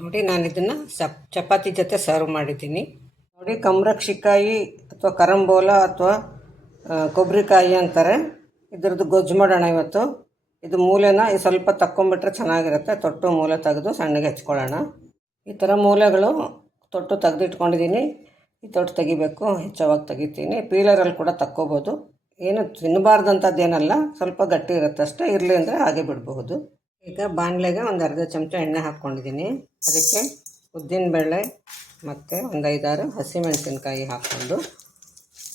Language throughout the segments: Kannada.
ನೋಡಿ ನಾನು ಇದನ್ನು ಚಪ್ ಚಪಾತಿ ಜೊತೆ ಸರ್ವ್ ಮಾಡಿದ್ದೀನಿ. ನೋಡಿ ಕಮ್ರಕ್ಷಿಕಾಯಿ ಅಥವಾ ಕರಂಬೋಲ ಅಥವಾ ಕೊಬ್ಬರಿಕಾಯಿ ಅಂತಾರೆ. ಇದ್ರದ್ದು ಗೊಜ್ಜು ಮಾಡೋಣ ಇವತ್ತು. ಇದು ಮೂಲೆನ ಸ್ವಲ್ಪ ತಕ್ಕೊಂಬಿಟ್ರೆ ಚೆನ್ನಾಗಿರುತ್ತೆ. ತೊಟ್ಟು ಮೂಲೆ ತೆಗೆದು ಸಣ್ಣಗೆ ಹೆಚ್ಕೊಳ್ಳೋಣ. ಈ ಥರ ಮೂಲೆಗಳು ತೊಟ್ಟು ತೆಗೆದಿಟ್ಕೊಂಡಿದ್ದೀನಿ. ಈ ತೊಟ್ಟು ತೆಗಿಬೇಕು ಹೆಚ್ಚವಾಗಿ ತೆಗಿತೀನಿ. ಪೀಲರಲ್ಲಿ ಕೂಡ ತಕ್ಕೋಬೋದು. ಏನು ತಿನ್ನಬಾರ್ದಂಥದ್ದೇನಲ್ಲ ಸ್ವಲ್ಪ ಗಟ್ಟಿ ಇರುತ್ತೆ ಅಷ್ಟೇ. ಇರಲಿ ಅಂದರೆ ಹಾಗೆ ಬಿಡಬಹುದು. ಈಗ ಬಾಣಲೆಗೆ ಒಂದು ಅರ್ಧ ಚಮಚ ಎಣ್ಣೆ ಹಾಕ್ಕೊಂಡಿದ್ದೀನಿ. ಅದಕ್ಕೆ ಉದ್ದಿನಬೇಳೆ ಮತ್ತು ಒಂದು ಐದಾರು ಹಸಿಮೆಣಸಿನ್ಕಾಯಿ ಹಾಕ್ಕೊಂಡು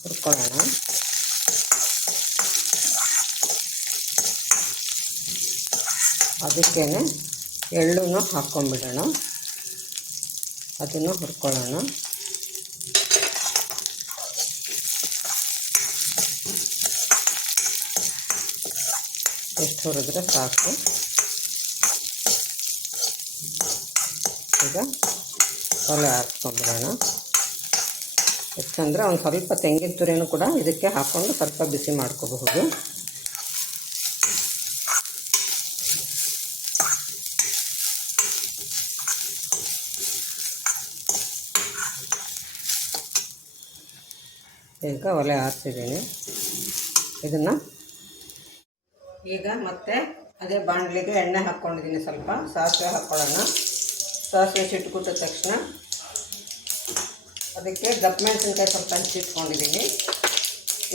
ಹುರ್ಕೊಳ್ಳೋಣ. ಅದಕ್ಕೇ ಎಳ್ಳು ಹಾಕ್ಕೊಂಬಿಡೋಣ ಅದನ್ನು ಹುರ್ಕೊಳ್ಳೋಣ. ಎಷ್ಟು ಹುರಿದ್ರೆ ಸಾಕು. ಈಗ ಒಲೆ ಹಾಕ್ಕೊಂಡ್ಬಿಡೋಣ ಹೆಚ್ಚಂದರೆ ಒಂದು ಸ್ವಲ್ಪ ತೆಂಗಿನ ತುರಿನೂ ಕೂಡ ಇದಕ್ಕೆ ಹಾಕ್ಕೊಂಡು ಸ್ವಲ್ಪ ಬಿಸಿ ಮಾಡ್ಕೋಬಹುದು. ಈಗ ಒಲೆ ಹಾರ್ಸಿದ್ದೀನಿ. ಇದನ್ನು ಈಗ ಮತ್ತೆ ಅದೇ ಬಾಣಲಿಗೆ ಎಣ್ಣೆ ಹಾಕ್ಕೊಂಡಿದ್ದೀನಿ ಸ್ವಲ್ಪ. ಸಾಸಿವೆ ಹಾಕ್ಕೊಳ್ಳೋಣ ಸಾಸಿವೆ ಸಿಟ್ಟುಕೊಂಡ ತಕ್ಷಣ ಅದಕ್ಕೆ ದಪ್ಪ ಮೆಣಸಿನ್ಕಾಯಿ ಸ್ವಲ್ಪ ಹಂಚಿಟ್ಕೊಂಡಿದ್ದೀನಿ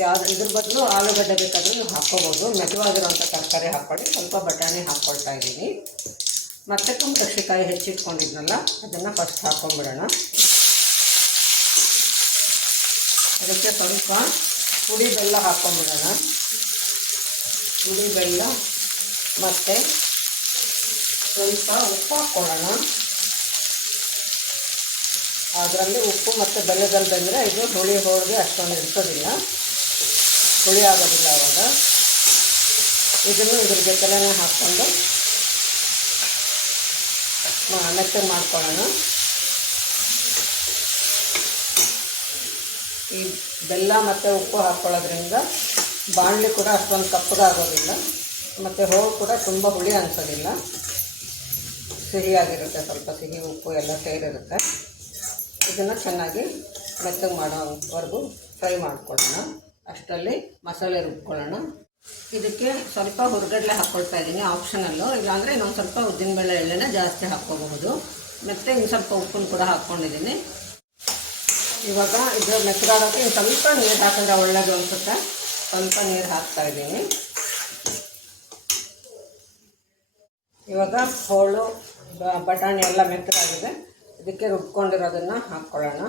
ಯಾವ್ದು ಇದ್ರ ಬದಲು ಆಲೂಗಡ್ಡೆ ಬೇಕಾದರೂ ನೀವು ಹಾಕ್ಕೋಬೋದು. ಮೆದುವಾಗಿರುವಂಥ ತರಕಾರಿ ಹಾಕ್ಕೊಳ್ಳಿ. ಸ್ವಲ್ಪ ಬಟಾಣಿ ಹಾಕ್ಕೊಳ್ತಾ ಇದ್ದೀನಿ. ಮತ್ತು ಕುಂಕಕ್ಷಿಕಾಯಿ ಹೆಚ್ಚಿಟ್ಕೊಂಡಿದ್ನಲ್ಲ ಅದನ್ನು ಫಸ್ಟ್ ಹಾಕ್ಕೊಂಡ್ಬಿಡೋಣ ಅದಕ್ಕೆ ಸ್ವಲ್ಪ ಹುಳಿ ಬೆಲ್ಲ ಹಾಕ್ಕೊಂಬಿಡೋಣ ಹುಳಿ ಬೆಲ್ಲ ಮತ್ತು ಸ್ವಲ್ಪ ಉಪ್ಪು ಹಾಕ್ಕೊಳ್ಳೋಣ. ಅದರಲ್ಲಿ ಉಪ್ಪು ಮತ್ತು ಬೆಲ್ಲದಲ್ಲಿ ಬಂದರೆ ಇದು ಹುಳಿ ಹೋಳಿಗೆ ಅಷ್ಟೊಂದು ಇರ್ತದಿಲ್ಲ. ಹುಳಿ ಆಗೋದಿಲ್ಲ ಅವಾಗ. ಇದನ್ನು ಇದ್ರ ಜೊತೆಲೇ ಹಾಕ್ಕೊಂಡು ಮೆತ್ತಗೆ ಮಾಡ್ಕೊಳ್ಳೋಣ. ಈ ಬೆಲ್ಲ ಮತ್ತು ಉಪ್ಪು ಹಾಕ್ಕೊಳ್ಳೋದ್ರಿಂದ ಬಾಣಲಿ ಕೂಡ ಅಷ್ಟೊಂದು ಕಪ್ಪಗಾಗೋದಿಲ್ಲ. ಮತ್ತು ಹೋಳು ಕೂಡ ತುಂಬ ಹುಳಿ ಅನಿಸೋದಿಲ್ಲ. ಸಿಹಿಯಾಗಿರುತ್ತೆ, ಸ್ವಲ್ಪ ಸಿಹಿ, ಉಪ್ಪು ಎಲ್ಲ ಸೇರಿರುತ್ತೆ. ಇದನ್ನು ಚೆನ್ನಾಗಿ ಮೆತ್ತಗೆ ಮಾಡೋವರೆಗೂ ಫ್ರೈ ಮಾಡ್ಕೊಳ್ಳೋಣ. ಅಷ್ಟರಲ್ಲಿ ಮಸಾಲೆ ರುಬ್ಕೊಳ್ಳೋಣ. ಇದಕ್ಕೆ ಸ್ವಲ್ಪ ಹುರ್ಗಡ್ಲೆ ಹಾಕ್ಕೊಳ್ತಾ ಇದ್ದೀನಿ ಆಪ್ಷನಲ್ಲು. ಇಲ್ಲಾಂದರೆ ಇನ್ನೊಂದು ಸ್ವಲ್ಪ ಉದ್ದಿನಬೇಳೆ ಎಳ್ಳೆನ ಜಾಸ್ತಿ ಹಾಕ್ಕೋಬಹುದು. ಮತ್ತು ಇನ್ನು ಸ್ವಲ್ಪ ಉಪ್ಪನ್ನು ಕೂಡ ಹಾಕ್ಕೊಂಡಿದ್ದೀನಿ. ಇವಾಗ ಇದು ಮೆತ್ತಗಾಗೋಕ್ಕೆ ಇನ್ನು ಸ್ವಲ್ಪ ನೀರು ಹಾಕಿದ್ರೆ ಒಳ್ಳೇದು ಅನಿಸುತ್ತೆ. ಸ್ವಲ್ಪ ನೀರು ಹಾಕ್ತಾ ಇದ್ದೀನಿ. ಇವಾಗ ಹೋಳು ಬಟಾಣಿ ಎಲ್ಲ ಮೆತ್ತಗಾಗಿದೆ. ಇದಕ್ಕೆ ರುಬ್ಕೊಂಡಿರೋದನ್ನು ಹಾಕ್ಕೊಳ್ಳೋಣ.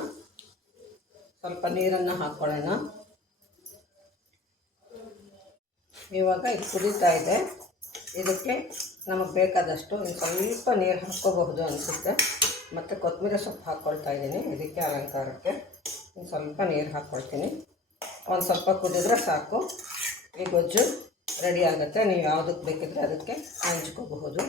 ಸ್ವಲ್ಪ ನೀರನ್ನು ಹಾಕ್ಕೊಳ್ಳೋಣ. ಇವಾಗ ಇದು ಕುದೀತಾ ಇದೆ. ಇದಕ್ಕೆ ನಮಗೆ ಬೇಕಾದಷ್ಟು ಸ್ವಲ್ಪ ನೀರು ಹಾಕ್ಕೋಬಹುದು ಅನಿಸುತ್ತೆ. ಮತ್ತು ಕೊತ್ತಂಬರಿ ಸೊಪ್ಪು ಹಾಕ್ಕೊಳ್ತಾ ಇದ್ದೀನಿ, ಇದಕ್ಕೆ ಅಲಂಕಾರಕ್ಕೆ. ಇನ್ನು ಸ್ವಲ್ಪ ನೀರು ಹಾಕ್ಕೊಳ್ತೀನಿ. ಒಂದು ಸ್ವಲ್ಪ ಕುದಿದ್ರೆ ಸಾಕು. ಈ ಗೊಜ್ಜು ರೆಡಿ ಆಗುತ್ತೆ. ನೀವು ಯಾವುದಕ್ಕೆ ಬೇಕಿದ್ರೆ ಅದಕ್ಕೆ ಹಂಚ್ಕೋಬಹುದು